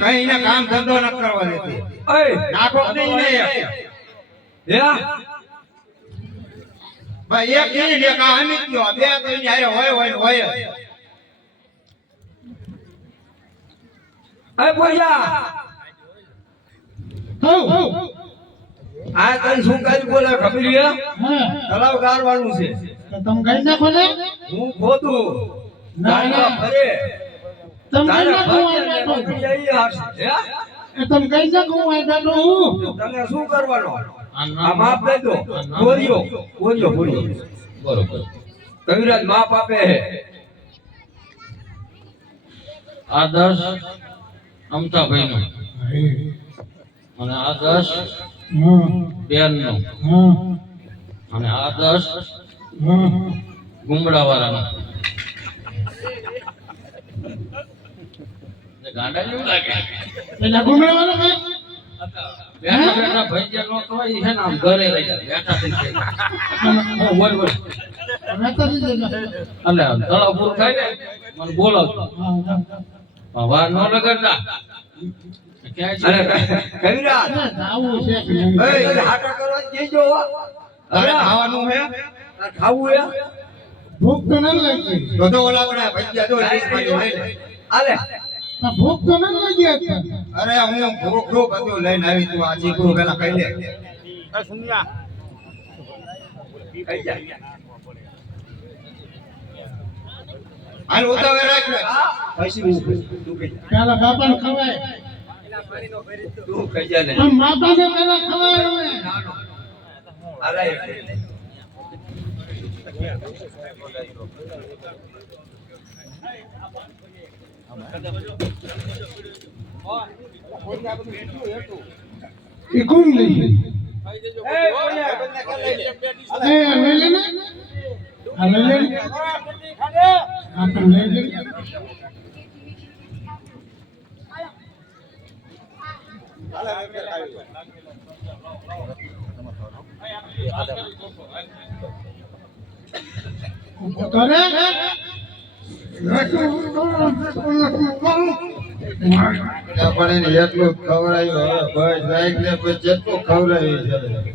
કઈ ને કામ ધંધો ન કરવા દેતી. એ નાખો નહીં ને ભાઈ એક ઈ ને કા હમી જ બે તો એની હારે હોય હોય હોય જ. એ બોલ્યા આ તને શું કરી બોલે ખબર છે તલાવ ગારવાનું છે. તમે કઈ નાખો ને. હું ખોતું ના, ના. ફરે. તમે કઈ આ બેઠો તમે આ બેઠો હું શું કરવાનું? આ માપ બરોબર. કવિરાજ માપ આપે આ દસ અમતાભાઈ નો અને આ દસ બેન નો અને આ દસ ગુમડા વાળાનો ગાંડા જેવું લાગે. એટલે વાળો કઈ બેઠા બેઠા ભાઈ જે નો તો એ છે ને આમ ઘરે રહી જાય. બેઠા થઈ જાય. બોલ બોલ. રહેતા નથી જતા. એટલે તળાવ પૂરું થાય ને મને હા, હા. વાર ન લગાડતા ક્યાંય કવિરાજ. ના, છે. એ હાટા કરવા જ કહેજો હો. તારે હવે ખાવાનું હે ખાવું હે ભૂખ તો ન લાગી બધો તો ઓલા ભજીયા લે. આલે. ભૂખ તો ન લાગી. અરે હું ભૂખ ભૂખ લઈને આવી તું આ ચીકુ પેલા ખાઈ લે કઈ જાય હાલ ઉતાવે રાખ ને. પછી તું કઈ પેલા બાપાને ખવાય. તું કઈ જા ને. પણ પેલા ખવાય હવે. એ કોણ લઈ ગયું? પણ એટલું જ ખવડાવ્યું હવે ભાઈ રાખ ને પછી જેટલું ખવડાયું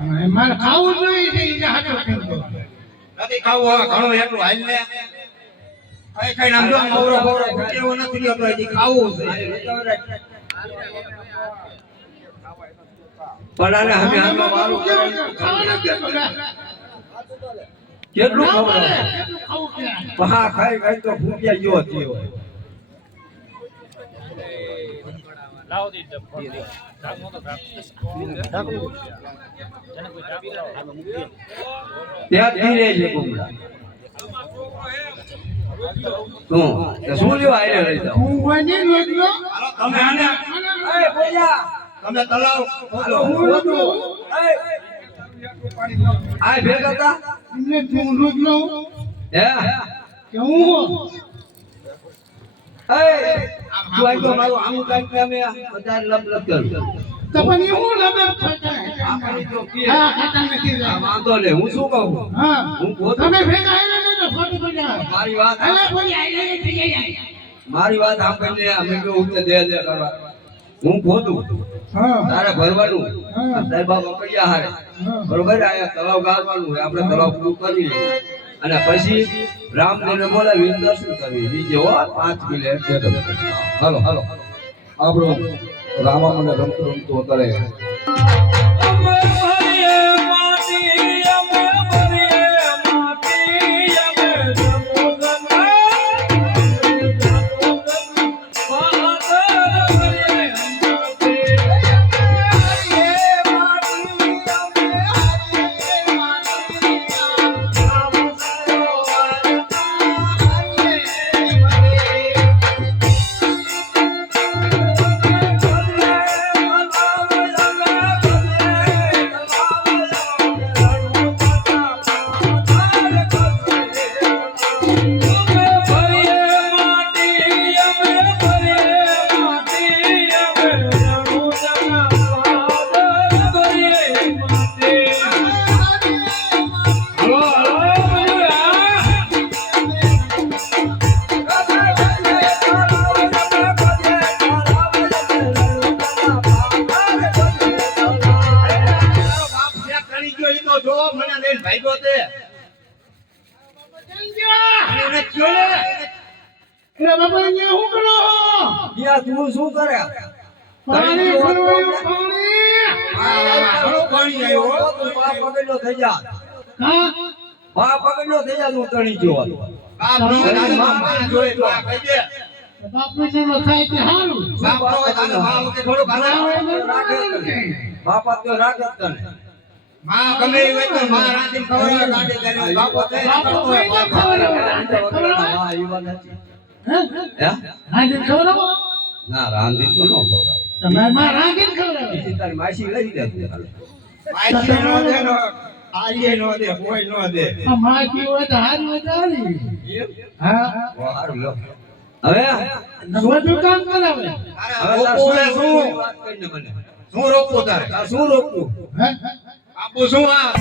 મારે ખાવું જોઈએ ને એને હાથે કરતો નથી ખાવું હવે ઘણું એટલું હાલ લે. ખાઈ ખાઈને આમ જો મવરો બવરો એવો નથી રહ્યો તો ખાવું છે. પણ આને હમે મારું કેવું ખાવા નથી કેટલું ખબર ખાઈ ખાઈ તો ભૂખ્યા ગયો થયો ત્યાં ધીરે છે ગુમડા શું? તે શું આઈને લઈ હું વળી રોટલો તમે આને એ બોલ્યા તમે તલાવ. હું રોટલો આ ભેગા હતા? એમને તું રોટલો હે? કે હું હો? એ તું તો મારું આમું કાંઈક ને અમે બધા લપ લપ કરું. તો પણ એ હું લબે ફટાય. તો કે હા ખાતા નથી આ વાંધો ને હું શું કહું? હા. હું પોતે તમે ભેગા આવીને નહીં તો ખોટું બજાવો. મારી વાત અલા કોઈ મારી વાત સાંભળીને અમે કેવું કે દે દે કરવા. હું પોતું તારે ભરવાનું. સાહેબ બાપા હારે. બરોબર આયા તળાવ ગાળવાનું આપણે તળાવ પૂરું કરી અને પછી રામદેવને બોલાવી દર્શન કરવી બીજે હો પાંચ મિનિટ હાલો હાલો. આપણો રામા મને રમતો રમતો કરે લઈને તે તું શું કરે? પાણી પાણી આ ઘણો પાણી. આવ્યો. પકડ્યો થઈ જા. હા? બા થઈ જા તું તણી ખાધા બાપા તો રાખત તને. માં ગમે એ તો માં રાંધીને ખવડાવે, ગાંડી કરીને બાપો થાય ને બાપુ કરતો હોય કોઈને ખવડાવે. હા, એ વાત હે? હે? રાંધીને ના રાંધી તો ન ખવડાવે. તમારે માં રાંધીને ખવડાવે. તારી માસી લઈ દે તું હાલે. નો દે નો આઈએ નો દે કોઈ નો દે. આ હોય તો હારી હોય હા. ઓ, હારું હવે? બધું કામ કરાવે. હવે તાર રોકવું એ શું? શું વાત કરીને મને. શું રોકવું તારે? શું રોકવું હે? આપું શું આ